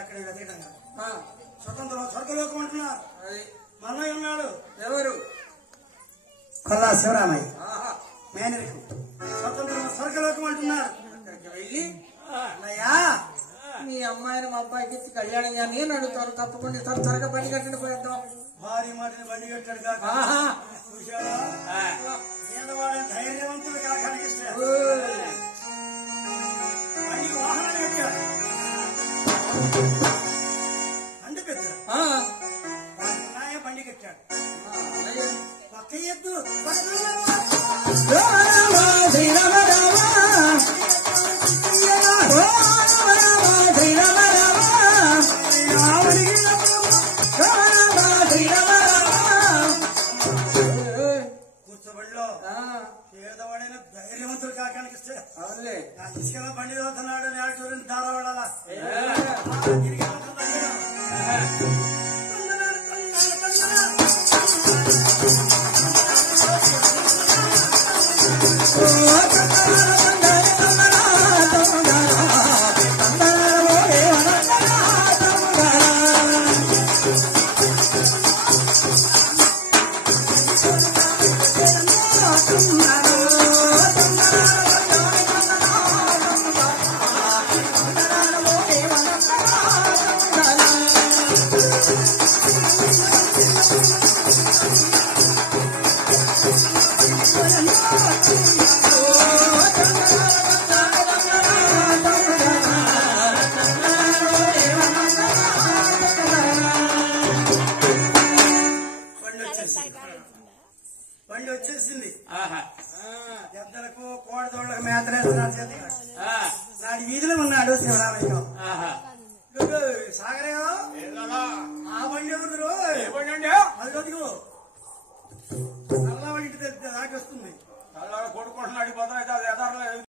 అక్కడ వెతకడంగా స్వతంత్రం స్వర్గలోకం అంటున్నారు. మనలో ఉన్నాడు ఎవరు? కొల్లా శివరామయ్య మేనరికం స్వతంత్రం స్వర్గలోకం అంటున్నారు. అక్కడికి వెళ్ళి అన్నయ్యా మీ అమ్మాయిని మా అబ్బాయికి ఇచ్చి కళ్యాణం కానీ అడుగుతారు. తప్పకుండా ఇస్తారు. త్వరగా బండి కట్టండి పోయేద్దాం. భారీ మాటని బండి కట్టాడు కాక పేదవాడని ధైర్యవంతుడు కాక బండికి వాహనాలు కట్టాడు. బండి పెద్ద బండి కట్టాడు. పక్క ఎద్దు కూర్చోబడిలో పేదవాడైన ధైర్యవంతుడు కాకనిస్తే ఇసుకలో బండి చదువుతున్నాడు. నేడు చూడండి దారవాడాలా బండి వచ్చేసింది. ఎద్దలకు కోడదోళ్ళకు మేతలేస్తున్నాడు. నాడు వీధిలో ఉన్నాడు శివరామయ్య. సాగరేవో ఆ బండి ఎవరు అది